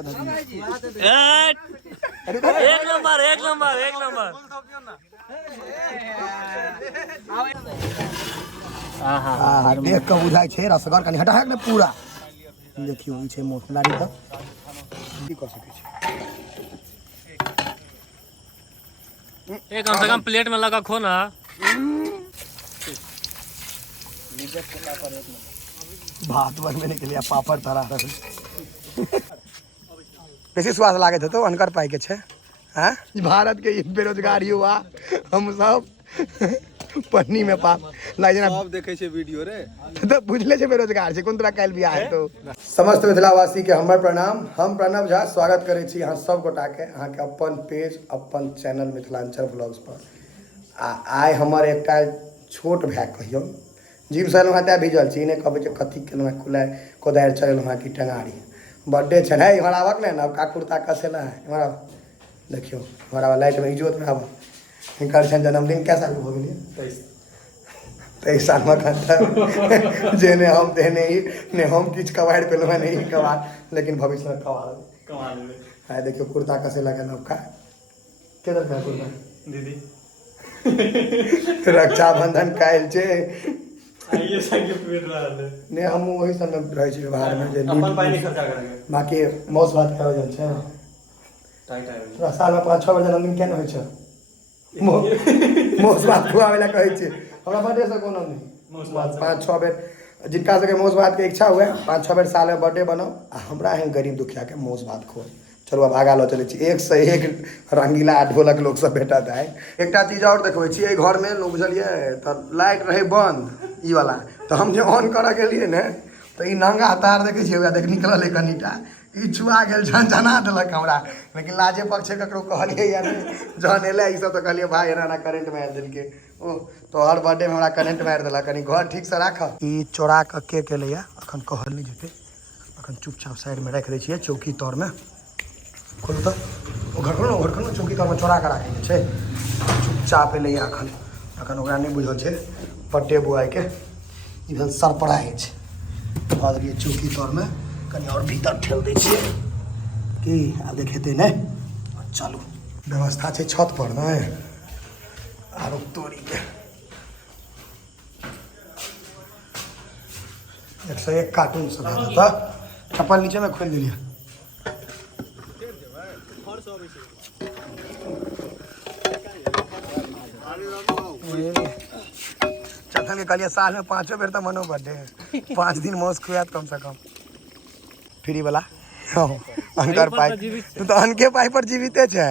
एक नंबर एक नंबर एक नंबर। देख के बुझाय छै रसगर कनी हटा ने पूरा देखियो ई छै मोटलारी त की कर सकै छै। एक कम से कम प्लेट में लगा खो ना। भात बनने के लिए पापड़ तरा बेसी स्वाद लागत हेतौ अनकर पाई के छै। हाँ भारत के बेरोजगार युवा हम सब पन्नी में पाप लाग जेना सब देखे छे वीडियो रे तो बुझले छे बेरोजगार छे कोन तरह काल बियाह हेतौ। समस्त मिथिलावासी के हमर प्रणाम। हम प्रणव झा स्वागत करे छी अहाँ सब गोटा के अहाँ के अपन पेज अपन चैनल मिथिलांचल ब्लॉग्स पर। आइ हमर एकटा छोट भाई कहियो जीव सन हटा भिजल छी ने कहबे जे कथी केलौ है कुला कोदार चलल वहां की टंगारी बर्थडे छै है इमहर आवक ने नवका कुर्ता कसेला है इमहर देखियो हमारा लाइट में इजोत में आब हिनकर छन जन्मदिन कै साल हो गेलिए 23 साल में कहता जेने हम देने ही ने हम किछ कवाड़ पेलो है नहीं कवाड़ लेकिन भविष्य में कमा लेबे है। देखियो कुर्ता कसेला के नवका केदर का कुर्ता दीदी रक्षाबंधन काल छे आइए संगे पेट रहल ने हम वही सब में रह छी व्यवहार में जे अपन पाई नहीं खर्चा करेंगे बाकी मौस भात खाओ जल छे टाइट है तोरा साल में 5-6 बार जन्मदिन केना होय छे मौस भात खुआवे ला कहै छे हमरा बर्थडे से कोनो नहीं मौस भात 5-6 बेर जिनका सके मौस भात के इच्छा हुए 5-6 बेर साल में बर्थडे बनाओ आ हमरा एहन गरीब दुखिया के मौस भात खुआ। चलो अब आगा लो चले छी एक से एक रंगीला ढोलक लोग सब भेटत है। एकटा चीज और देखबै छी ए घर में लोग बुझलिए त लाइट रहे बंद ई वाला तो हम जे ऑन करे गेलिए ने तो ई नंगा तार देखे छी ओकरा देख निकलल है कनीटा ई छुआ गेल झनझना देलक हमरा लेकिन लाजे पक्षे ककरो कहलिए या नहीं जहन एले ई सब तो कहलिए भाई एना करंट मार देलके ओ तो हर बर्थडे में हमरा करंट मार देलक कनी घर ठीक से राख ई चोरा के केले या अखन कहल नहीं जेते अखन चुपचाप साइड में रख दै छिए चौकी तौर में खोलू तो घर खनो चौकी तौर में चोरा के राखे छै चुपचाप एले या अखन ओकरा नहीं बुझल छै बर्थडे बुआई के इधर सरप्राइज भऽ गेलिए चौकी तौर में कनी और भीतर ठेल दै छिए कि आब देखेते ने चलू व्यवस्था छै छत पर ने आरो तोरी के 101 कार्टून से भऽ देता चप्पल नीचे में खोल दिलिए चतन के कहलिए साल में 5 बेर तो मनो बर्थडे 5 दिन मौस खुआत कम से कम फ्री वाला अनकर पाई तू तो अनके पाई पर जीविते छे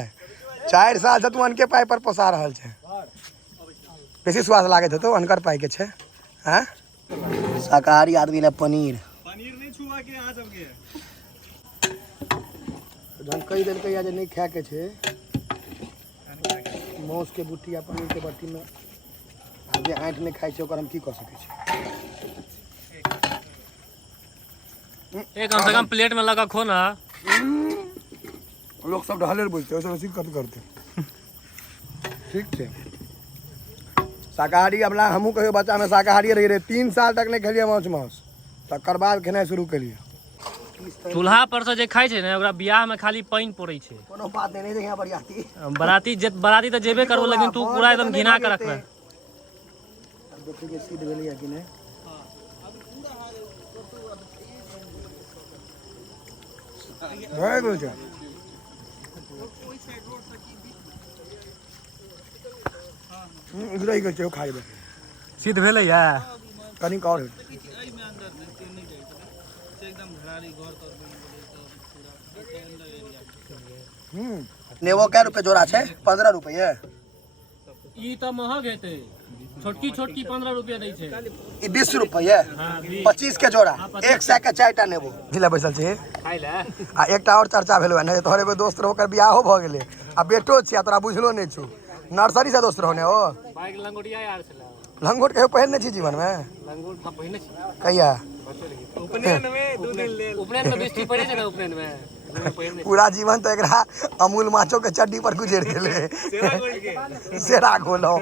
4 साल से तू अनके पाई पर पोसा रहल छे बेसी स्वाद लागत हेतौ अनकर पाई के छे। हैं शाकाहारी आदमी ले पनीर नहीं छुआ के आ सबके जन कई दिन के या जे नहीं खा के छे मौस के बुट्टी या पनीर के बट्टी में आगे आँठ नहीं खाई छे ओकर हम की कर सके छी। एक कम से कम प्लेट में लगा खो ना। लोग सब ढाले बोलते हैं वैसे करते ठीक है। शाकाहारी अपना हमू कहियो बच्चा में शाकाहारी रही 3 साल तक नहीं खेलिए मांस तकर बाद खेनाइ शुरू करिए। चूल्हा पर से जे खाइ छै ने ओकरा बियाह में खाली पानी पड़ै छै कोनो बात नहीं देखे बराती तो जेबे करबो लेकिन तू पूरा एकदम घिना के रखबे। देखिए सीध भेलिए कि नहीं है कुछ इधर ही के खाई दे सिद्ध भेलै या कनिक और नेबो कै रुपए जोड़ा छे 15 रुपए ई त महग हेतै छोटकी 15 रुपया दै छै ई 20 रुपए 25 के जोड़ा 100 के 4टा नेबो जिला बैसल छी खाइ ले आ एकटा और चर्चा भेलो ने तोहरे एगो दोस्त रहो कर बियाहो भ गेले आ बेटो छी तोरा बुझलो नहीं छु नर्सरी से दोस्त रहो ने ओ बाइक लंगोटिया यार छला लंगोट के पहिने छी जीवन में लंगोट का पहिने छी कहिया उपनयन में 2 दिन ले उपनयन में बिस्ती पड़े छै ना उपनयन में पूरा जीवन तो एकरा अमूल माचो के चड्डी पर गुजर गेले सेरा घोलो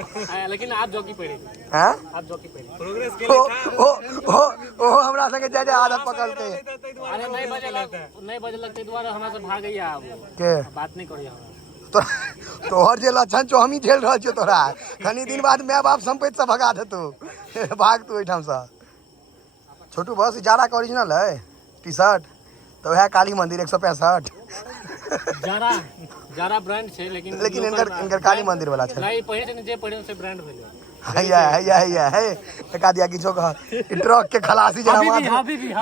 लेकिन आप जॉकी पहने हैं आप जॉकी पहने प्रोग्रेस के ओ हमरा संगे जाय आदत पकड़ के अरे नहीं बजे लगते द्वारा हमरा से भाग गया अब के बात नहीं करिए हमरा तोहर जे लक्षण छो हम ही झेल रहल छियो तोरा खनी दिन बाद माय बाप संपत्ति से भगा देतो भाग तू एठाम से छोटू बस जारा का ओरिजिनल है टी शर्ट तो वह काली मंदिर 165 जारा ब्रांड छे लेकिन इनकर काली मंदिर वाला छे नहीं पहले से जे पहले से ब्रांड भेले हैया है टका दिया किछो कह ट्रक के खलासी जना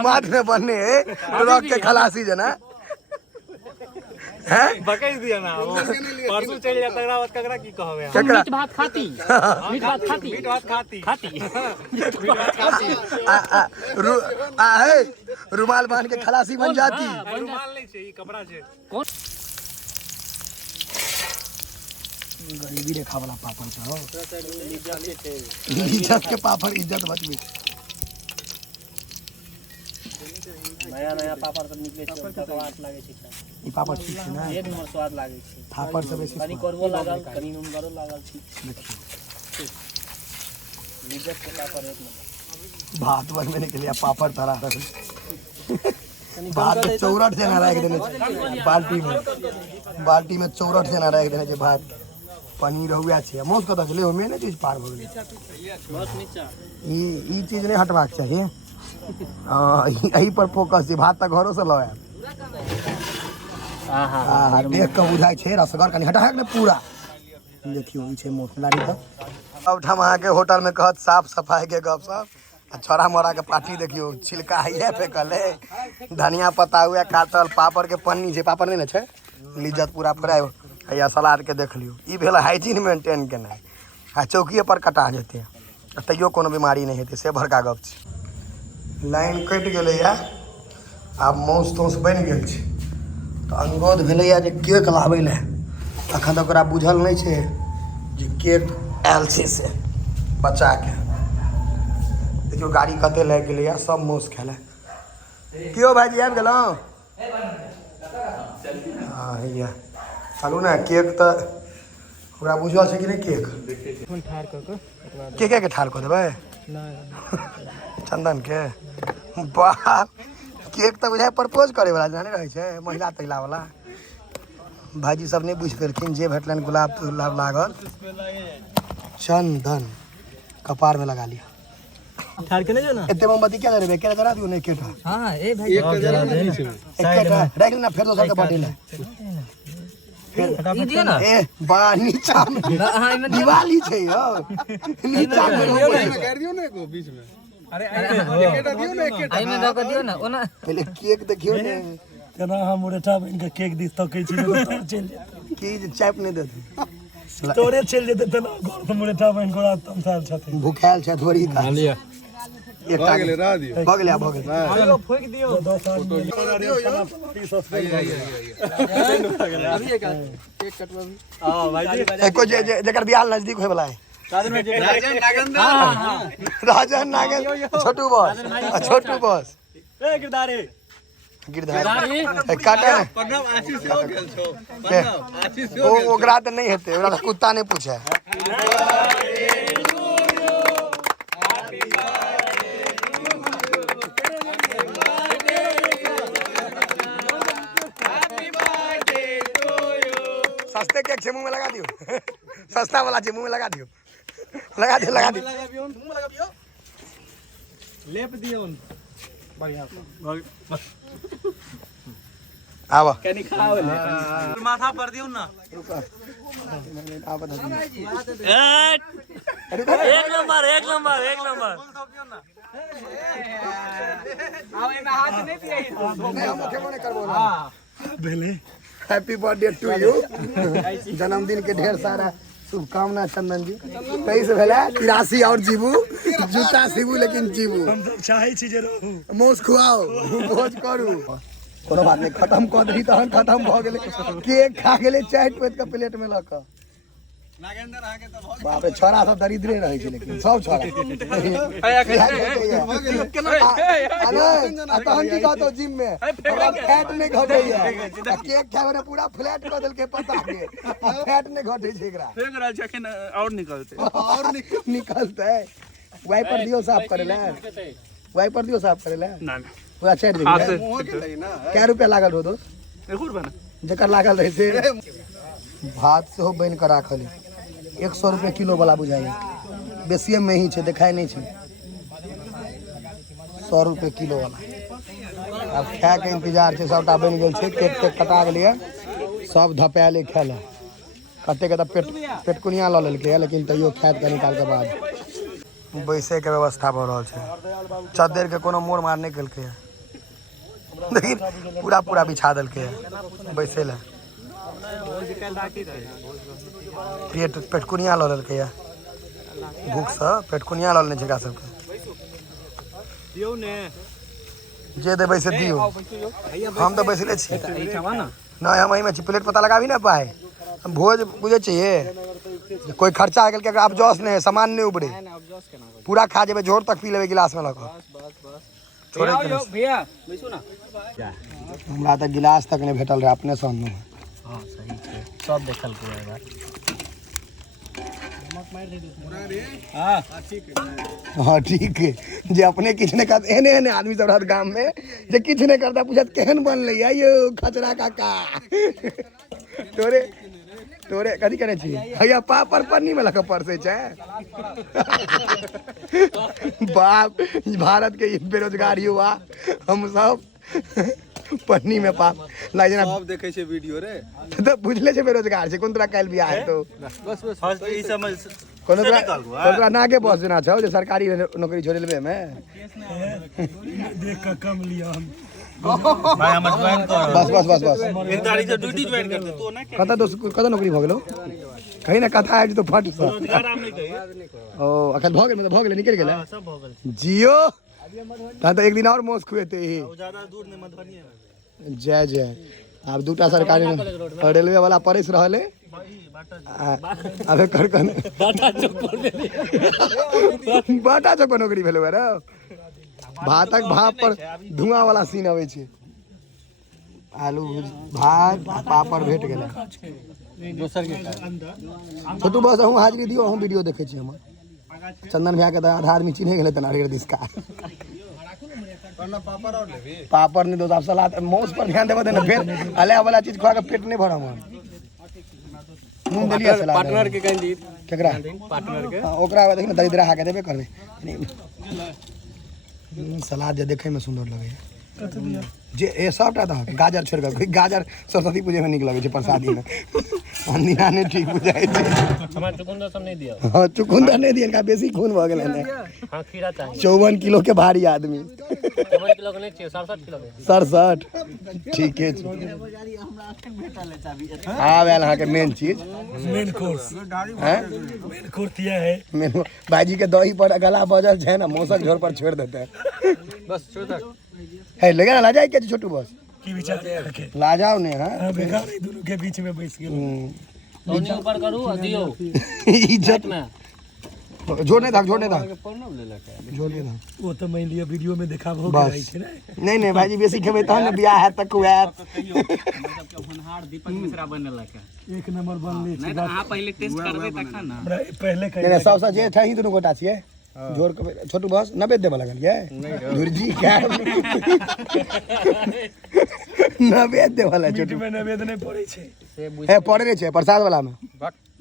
माथ में बनने ट्रक के खलासी जना हैं बकैस दिया ना वो परसों चल जाता है रावत ककरा की कहबे मीठ भात खाती मीठ भात खाती है रुमाल बांध के खलासी बन जाती रुमाल नहीं चाहिए कपड़ा चाहिए कौन गरीबी रेखा वाला पापड़ छो इज्जत के पापड़ इज्जत बचबी नया पापड़ सब निकले छै स्वाद लागे छै ई पापड़ ठीक छै ना एक नंबर स्वाद लागे छै पापड़ से बेसी कनी करबो लागल कनी नमगरो लागल छी देखिए इज्जत के पापड़ एक नंबर भात बनने के लिए पापड़ तरा भात में चौरठ देना रख देने बाल्टी में चौरठ देना रख देने छै भात पनीर हुआ छै मौस कत चले ओमे ने चीज पार भ गेलै बस नीचा ई चीज नहीं हटबाक चाहिए हां यही पर फोकस छै भात तक घरों से लए आहा देख के बुझाय छै रसगर कनी हटा के पूरा देखियो ई छै मोसलारी त अब हम अहाँ के होटल में कहत साफ सफाई के गप सब छोरा मोरा के पार्टी देखियो छिलका है फेंकल है धनिया पत्ता हुआ काटल पापड़ के पन्नी छै पापड़ नहीं छै लिज्जत पूरा फ्राई या सलाद के देख लियो ई भेल हाइजीन मेंटेन केनाइ आ चौकीए पर कटा जेतै तैयो कोनो बीमारी नहीं हेतै से बड़का गप छै लाइन कटि गेलै या आब मौस तौस बनि गेल छै तो अनुरोध भेलै या जे केक लाबै लए अखन तक ओकरा बुझल नहीं छै जे केक आयल छै से बच्चा के देखियो गाड़ी कते लागि गेलै या सब मौस खेला कियो भाईजी आबि गेलौं हाँ हैया चलू ने केक तो ओकरा बुझल छै कि नहीं केक के ठार कऽ देबै चंदन के वाह केक तो बुझाय प्रपोज करे वाला जाने रहे छै महिला तहिला वाला भाईजी सब नहीं बुझ पेलखिन जे भेटलनि गुलाब गुलाब लागल चंदन कपार में लगा लिया ठार के नहीं ना एते मोमबत्ती क्या करबे केरा जरा दियो नहीं केटा हां ए भाई एक जरा नहीं छै एकेटा रख लेना फिर दोसर के बर्थडे ले ई दियो ना ए बा नीचा में दिवाली छै यौ नीचा में कर दियो ना को बीच में अरे एकेटा दियो ना एकेटा आई में दक दियो ना ओना पहले केक देखियो ने केना हम उठा इनका केक दी तकै छी तो चल जेते की जे चाप नहीं देती तोरे चल जेते तना घर से मुरेठा बहन को रात तमसाल छथिन भूखायल छै थोड़ी का लिया एकटा गेले रा दियो भगले आयो फोक दियो अभी एक केक कटवा भी हां भाई एको जेकर बियाह नजदीक होय वाला है राजन नागेंद्र राजन नागेंद्र छोटू बॉस ए गिरधारी गिरधारी काटे प्रणव आशीष हो गेल छौ प्रणव आशीष हो गेल ओकरा त नहीं हेते ओकरा कुत्ता नहीं पूछे सस्ते केक छे मुंह में लगा दियो सस्ता वाला छे मुंह में लगा दियो लगा दियो मुंह में लगा दियो लेप दियो बढ़िया आवा कनी खाओ ले माथा पर दियो ना आ बता एक नंबर आओ एमे हाथ नहीं दिए नहीं हम मुखे नहीं करबो हां भेले हैप्पी बर्थडे टू यू जन्मदिन के ढेर सारा शुभकामना चंदन जी 23 भेला 83 और जीबू जूता सीबू लेकिन जीबू हम सब चाहे छी जे रहू मौस खुआओ भोज करू कोनो बात नहीं खत्म कर दी तहन खत्म भ गेले केक खा गेले चाट पेट के प्लेट में लक नागेंद्र आके तो बहुत बाप रे छोरा सब दरिद्रे रहे छै लेकिन सब छोरा तहन की कहतो जिम में हमरा फैट नहीं घटे है केक खावे ने पूरा फ्लैट कर देलके पता के फैट नहीं घटे छै एकरा फेंक रहल छै एखन और निकलते निकलते वाइपर दियो साफ करे ले वाइपर दियो साफ करे ले ना पूरा छेड़ दे मुंह के लई ना क्या रुपया लागल हो दोस्त 1 रुपया ना जकर लागल रहे से भात से हो बन कर राखल 100 रुपये किलो वाला बुझाइए बेसिए में ही है देखाई नहीं है 100 रुपये किलो वाला अब खाए के इंतजार है सबटा बन गए केक तेक कटा गए सब धपाले खेल कते के पेटकुनिया ल लेके लेकिन तैयो खाद के निकाल के बाद बैसे के व्यवस्था भ रहा है चद्दर के कोनो मोड़ मार नहीं केलके लेकिन पूरा पूरा बिछा देलके बैसे ला पेटकुनिया ल लेलके भूख से पेटकुनिया ल लेने छै सबके दियौ ने जे देबै से दियौ हम तो बैसले छी नहीं हम में प्लेट पता लगा भी ना पाए हम भोज बुझे चाहिए कोई खर्चा आ गया अब जॉस नहीं सामान नहीं उबड़े पूरा खा जेबे झोर तक पी लेबे गिलास में लगा छोड़े भैया बैसू ना हमरा तो गिलास तक नहीं भेटल रहे अपने सामने हां सही छै सब देखल के यार हाँ ठीक है जे अपने किछ नहीं करते एने एने आदमी सब रहत गांव में जे किछ नहीं करता पूछत केहन बनले आइयो खचरा काका तोरे तोरे कथी करे छी हैया पापड़ पन्नी में लगा परसे छै बाप भारत के बेरोजगार युवा हम सब पन्नी में पाप लाई जना सब देखे छे वीडियो रे तो बुझले छे बेरोजगार छे कोन तोरा काल बियाह है तो बस ई समझ कोनो तोरा नागे बस देना छौ जे सरकारी नौकरी छोड़ लेबे में देख के कम लिया हम भाई हमर ज्वाइन कर बस बस बस बस 1 तारीख से ड्यूटी ज्वाइन करते तो ना कता नौकरी भ गेलो कहीं ना कथा है तो फट सा रोजगार हम नहीं कहिए ओ अखन भ गेल मतलब भ गेल निकल गेल सब हो गेल जियो ता तो एक दिन और मोस खुएते ही ज्यादा दूर नहीं मधुबनी है जय जय अब दूटा सरकारी रेलवे वाला परिस रहले अबे कर बाटा चौक पर दे बाटा चौक पर नौकरी भेलो रे भातक भाप पर धुआं वाला सीन आवे छे आलू भात पापड़ भेट गेले दोसर के छोटू बस हम हाजिरी दियो हम वीडियो देखे छी हम चंदन भैया के तो आधा आदमी चिन्ह गेले तना रे दिसका पापड़ और लेबी पापड़ नहीं दो आप सलाद मौस पर ध्यान देबे ना फिर अले वाला चीज खा के पेट नहीं भरम नून दलिया सलाद पार्टनर के कहीं दी केकरा पार्टनर के ओकरा बाद देखिन दरिद्रा खा के देबे करबे सलाद जे देखे में सुंदर लगे जे ए सबटा त गाजर छोड़ के गाजर सरस्वती पूजा में निक लगे छै प्रसादी में अंदिना ने ठीक बुझाई छै हमार चुकुंदर सब नहीं दिया हां चुकुंदर नहीं दियन का बेसी खून भ गेल ने हां खीरा चाहिए 54 किलो के भारी आदमी 54 किलो के नहीं चाहिए 67 किलो के 67 ठीक है आब आयल अहाँ के मेन चीज मेन कोर्स हैं मेन कोर्स यह है मेन बाजी के दही पर गला बजल छै ना मौसक झोर पर छोड़ देते हैं बस छोड़ दे है लगे ना ला जाए क्या छोटू बस की विचार है के ला जाओ ने हां बेकार है दोनों के बीच में बैठ गेल दोनों ऊपर करू और दियो इज्जत में जोड़ने तक जोड़ दे वो तो मैं लिया वीडियो में देखा हो बस। गई थी ना नहीं नहीं भाईजी बेसी खेबे तहन ने बियाह है तक हुआ होनहार दीपक मिश्रा बनल के एक नंबर बनले नहीं तो आप पहले टेस्ट करबे तखन ना हमरा पहले नहीं नहीं सबसे जे था ही दोनों गोटा छिए जोर के छोटू बस नबे देबे लगल ये धुरजी क्या नबे देबे वाला मीट छोटू में नवेद नहीं पड़े छे है पड़े रे छै प्रसाद वाला में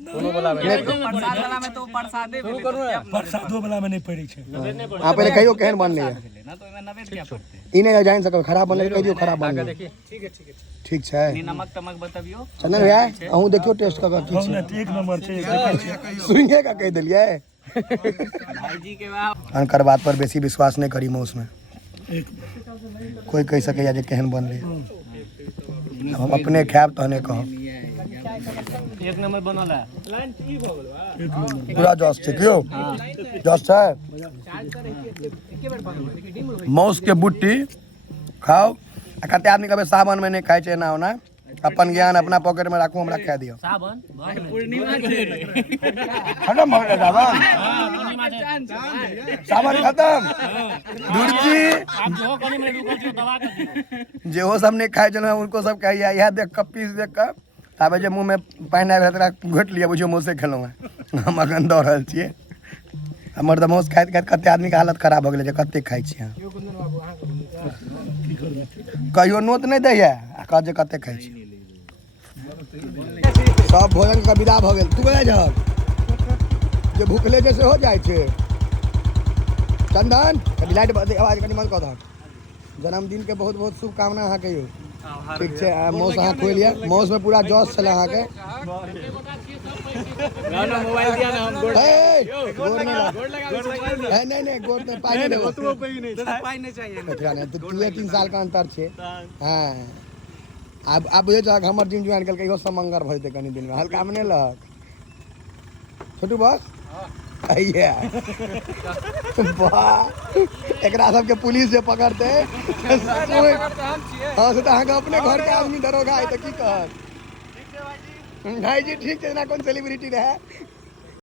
कोनो बोला प्रसाद वाला में तो प्रसादे शुरू करू ना प्रसादो वाला में नहीं पड़ी छे आप पहले कहियो केहन बनले है ना तो एमे नवेद क्या पड़ते इने जान सके खराब बनले कह दियो खराब बनले देखिए ठीक छै नमक तमक बतबियो चंदन भैया अहूँ देखियो टेस्ट कर ठीक हम ना एक नंबर छे सुनिए का कह दिलिए भाईजी के बाद अनकर बात पर बेसी विश्वास नहीं करी मौस में एक कोई कह सके जे केहन बनले हम अपने खायब तहने कहब एक नंबर बनल है पूरा जस छै क्यों जस छै मौस के बुट्टी खाओ आ कते आदमी कहे सावन में नहीं खाए छै ना होना अपन ज्ञान अपना पॉकेट में राखू, हमरा कह दियो। सावन पूर्णिमा छे खत्म हो गया सावन, हाँ, पूर्णिमा छे। सावन खत्म। दूरजी आप जो कनी में रुको जो दवा कर दियो। जे हो सब ने खाए चलो उनको सब कहिए यह देख कप पीस देख कर ताबे जे मुंह में पानी आवे तरा घोट लिया बुझो मुंह से खेलो हम अखन दौड़ रहल छिए। हमर त मौस खाइत खाइत कते आदमी के हालत खराब हो गेलै जे कते खाइ छिए। कहियो नोत नहीं दैया आ कह जे कते खाइ छी। सब भोजन का विदा भ गेल। तू कहे जा जे भूखले जैसे हो जाए छे। चंदन कभी लाइट आवाज कनी मन कह दो। जन्मदिन के बहुत बहुत शुभकामना अहाँ के यो। ठीक है मौस अहाँ खोल लिया। मौस में पूरा जोश चला अहाँ के। ना मोबाइल दिया ना हम गोड़ गोड़ नहीं नहीं गोड़ तो पाई नहीं देबो। पाई नहीं चाहिए तो 2-3 साल का अंतर छे। हां अब बुझे जा हमर जिम ज्वाइन कल के इहो समंगर भ जेते कनी दिन में हल्का में नहीं लग। छोटू बॉस आइए वाह एकरा सब के पुलिस जे पकड़ते हां से त अहाँ के अपने घर के आदमी दरोगा है त की कहत। भाई जी ठीक है ना कौन सेलिब्रिटी रहे